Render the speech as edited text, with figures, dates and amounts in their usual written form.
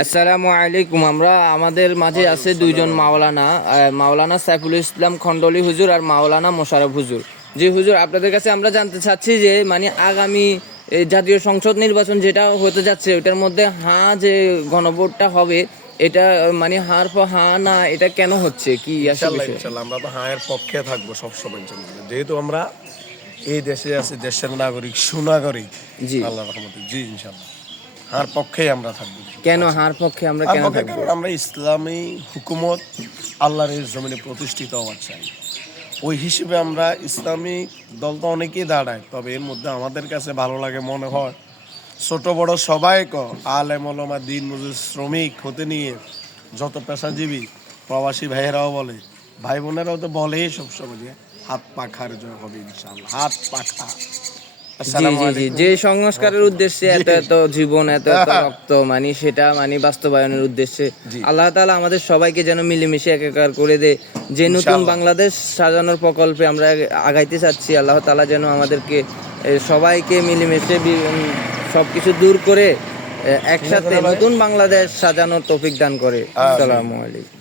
আসসালামু আলাইকুম। আমরা আমাদের মাঝে আছে দুইজন মাওলানা, মাওলানা সাইফুল ইসলাম খন্ডলী হুজুর আর মাওলানা মোশাররফ হুজুর। জি হুজুর, আপনাদের কাছে আমরা জানতে চাচ্ছি যে আগামী জাতীয় সংসদ নির্বাচন যেটা হতে যাচ্ছে ওটার মধ্যে যে গণভোটটা হবে, এটা হার পর না, এটা কেন হচ্ছে, কি আসলে বিষয়? ইনশাল্লাহ আমরা তো এর পক্ষে থাকবো সবসময়, যেহেতু আমরা এই দেশে আছি, দেশের নাগরিক, সুনাগরিক। জি আল্লাহ রহমতে জি ইনশাল্লাহ হার পক্ষেই আমরা থাকবো। কেন হার পক্ষে আমরা কেন থাকবো? কারণ আমরা ইসলামী হুকুমত আল্লাহর এই জমিনে প্রতিষ্ঠিত হওয়ার চাই। ওই হিসেবে আমরা ইসলামী দল তো অনেকেই দাঁড়ায়, তবে এর মধ্যে আমাদের কাছে ভালো লাগে, মনে হয় ছোট বড় সবাই আলেম ওলামা, দিন মজুর, শ্রমিক হতে নিয়ে যত পেশাজীবী প্রবাসী ভাইয়েরাও বলে, ভাই বোনেরাও তো বলেই সবসময় যে হাত পাখার জয় হবে ইনশাআল্লাহ, হাত পাখা। জি জি জি, যে সংস্কারের উদ্দেশ্যে এত এত জীবন, এত এত রক্ত, সেটা বাস্তবায়নের উদ্দেশ্যে আল্লাহ তাআলা আমাদের সবাইকে যেন মিলেমিশে একাকার করে দে। যে নতুন বাংলাদেশ সাজানোর প্রকল্পে আমরা আগাইতে চাচ্ছি, আল্লাহ তাআলা যেন আমাদেরকে সবাইকে মিলেমিশে সবকিছু দূর করে একসাথে নতুন বাংলাদেশ সাজানোর তৌফিক দান করে। আসসালামু আলাইকুম।